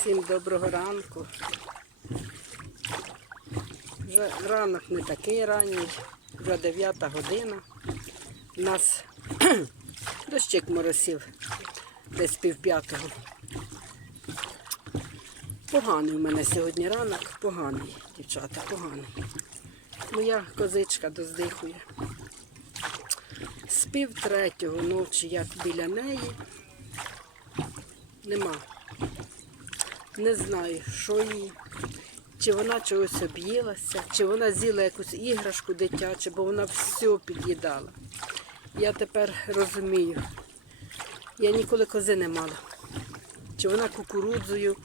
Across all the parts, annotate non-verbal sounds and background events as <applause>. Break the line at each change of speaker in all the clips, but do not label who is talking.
Всім доброго ранку. Вже ранок не такий ранній, вже 9 година. У нас <clears throat> дощик моросів десь пів п'ятого. Поганий у мене сьогодні ранок, поганий, дівчата, поганий. Моя козичка доздихує. З пів третього ночі, як біля неї, нема. Не знаю, що їй. Чи вона чогось об'їлася, чи вона з'їла якусь іграшку дитячу, бо вона все під'їдала. Я тепер розумію. Я ніколи кози не мала. Чи вона кукурудзою.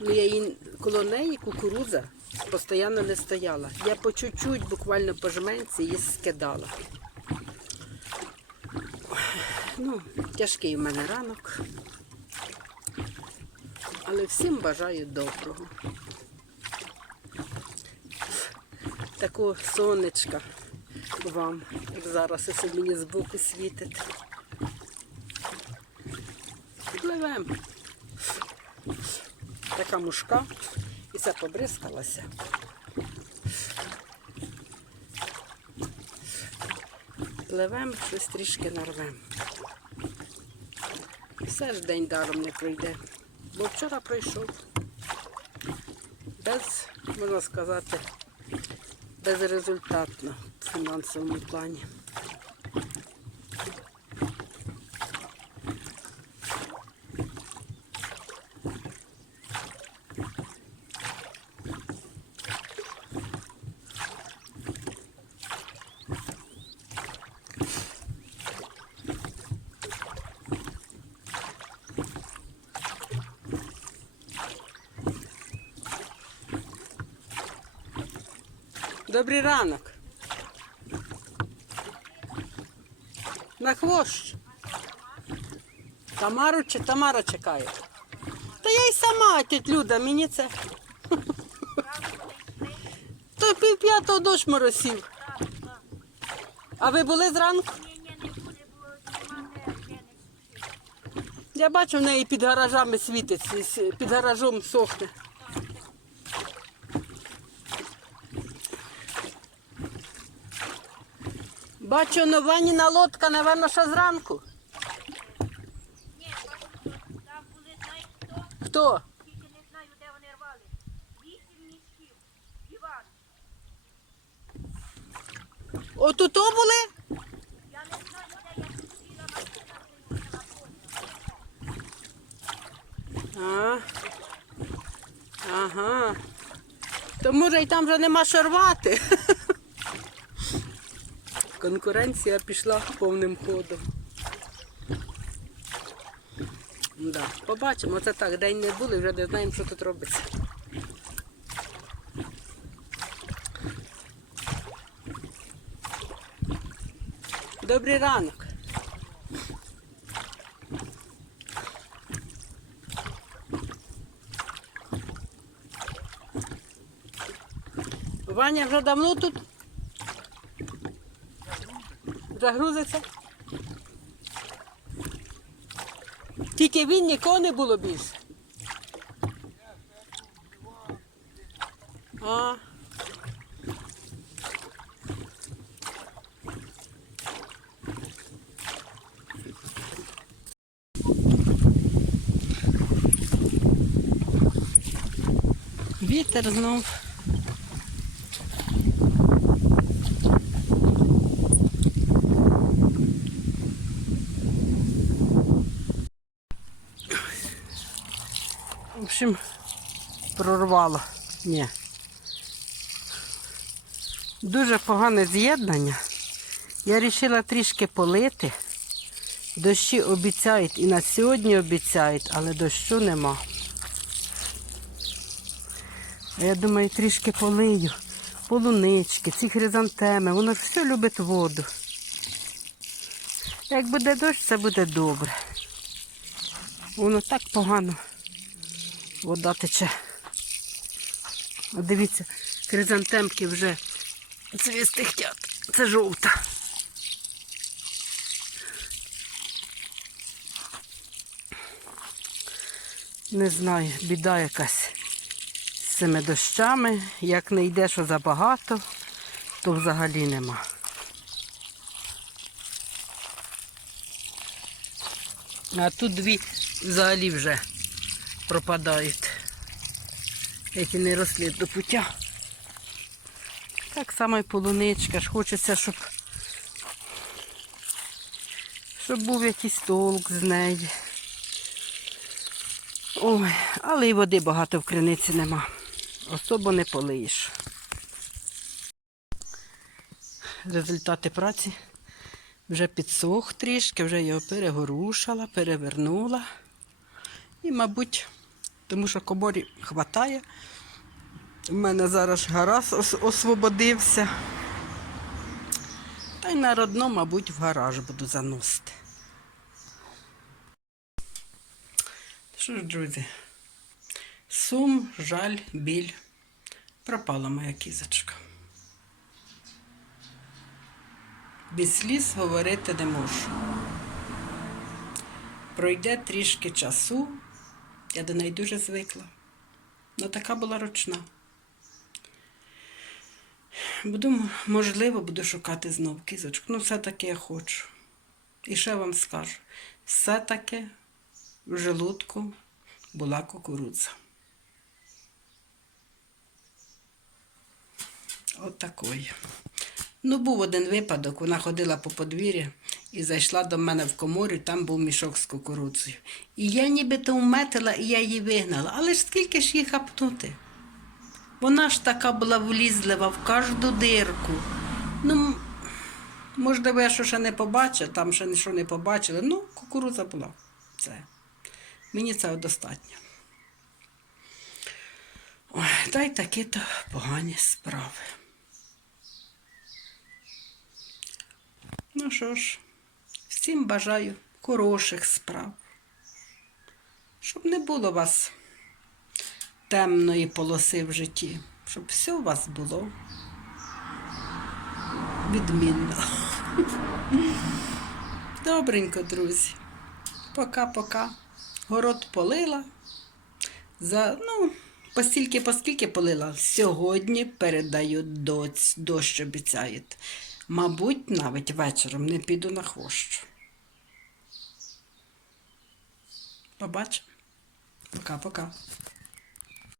Ну, я їй коло неї кукурудза постійно не стояла. Я по чуть-чуть, буквально по жменці, її скидала. Ну, тяжкий у мене ранок. Але всім бажаю доброго. Такого сонечка вам, зараз ось мені збоку світить. Пливем. Така мушка. І це побризкалася. Пливем, щось трішки нарвем. Все ж день даром не пройде. Бо вчора прийшов Без, можна сказати, безрезультатно в фінансовому плані. Добрий ранок. На хвощ. Тамару чи Тамара чекає? Та я й сама, тіть Люда, мені це. То пів п'ятого дощ моросів. А ви були зранку? Я бачу, в неї під гаражами світить, під гаражом сохне. Бачу, нованіна лодка, напевно, що зранку.
Ні, там були, знаєте хто?
Хто?
Тільки не знаю, де вони рвали. Вісім мішків. Іван.
Отут то були?
Я не знаю, де я сиділа машина.
Ага. То може і там вже нема що рвати. <laughs> Конкуренція пішла повним ходом. Да. Побачимо, це так, день не були, вже не знаємо, що тут робиться. Добрий ранок. Ваня вже давно тут? Вже грузиться? Тільки він нікого не було більше. А. Вітер знов. Общем, прорвало. Ні. Дуже погане з'єднання. Я вирішила трішки полити. Дощі обіцяють і на сьогодні обіцяють, але дощу нема. А я думаю, трішки полию. Полунички, ці хризантеми, воно ж все любить воду. Як буде дощ, це буде добре. Воно так погано. Вода тече. От дивіться, хризантемки вже цвісти хтять. Це жовта. Не знаю, біда якась з цими дощами. Як не йде, що забагато, то взагалі нема. А тут дві взагалі вже пропадають. Які не росли до пуття. Так само і полуничка ж хочеться, щоб, щоб був якийсь толк з неї. Ой, але й води багато в криниці нема. Особо не полиєш. Результати праці вже підсох трішки, вже його перегорушила, перевернула. І, мабуть, тому що коборі хватає. У мене зараз гараж ос- освободився. Та й на родно, мабуть, в гараж буду заносити. Що ж, друзі, сум, жаль, біль. Пропала моя кізочка. Без сліз говорити не можу. Пройде трішки часу, я до неї дуже звикла. Ну, така була ручна. Буду, можливо, буду шукати знов кізочку. Ну, все-таки я хочу. І ще вам скажу: все-таки в желудку була кукурудза. От такої. Ну, був один випадок, вона ходила по подвір'ю і зайшла до мене в комору, і там був мішок з кукурудзою. І я нібито вметила, і я її вигнала. Але ж скільки ж її хапнути? Вона ж така була влізлива в кожну дирку. Ну, можливо, я що ще не побачила, там ще нічого не побачила. Ну, кукурудза була. Це. Мені цього достатньо. Ой, та й такі-то погані справи. Ну що ж, всім бажаю хороших справ. Щоб не було у вас темної полоси в житті, щоб все у вас було відмінно. <laughs> Добренько, друзі. Пока-пока. Город полила. За, ну, постільки, поскільки полила. Сьогодні передають доць, дощ обіцяють. Мабуть, навіть вечором не піду на хвощу. Побачимо. Пока-пока.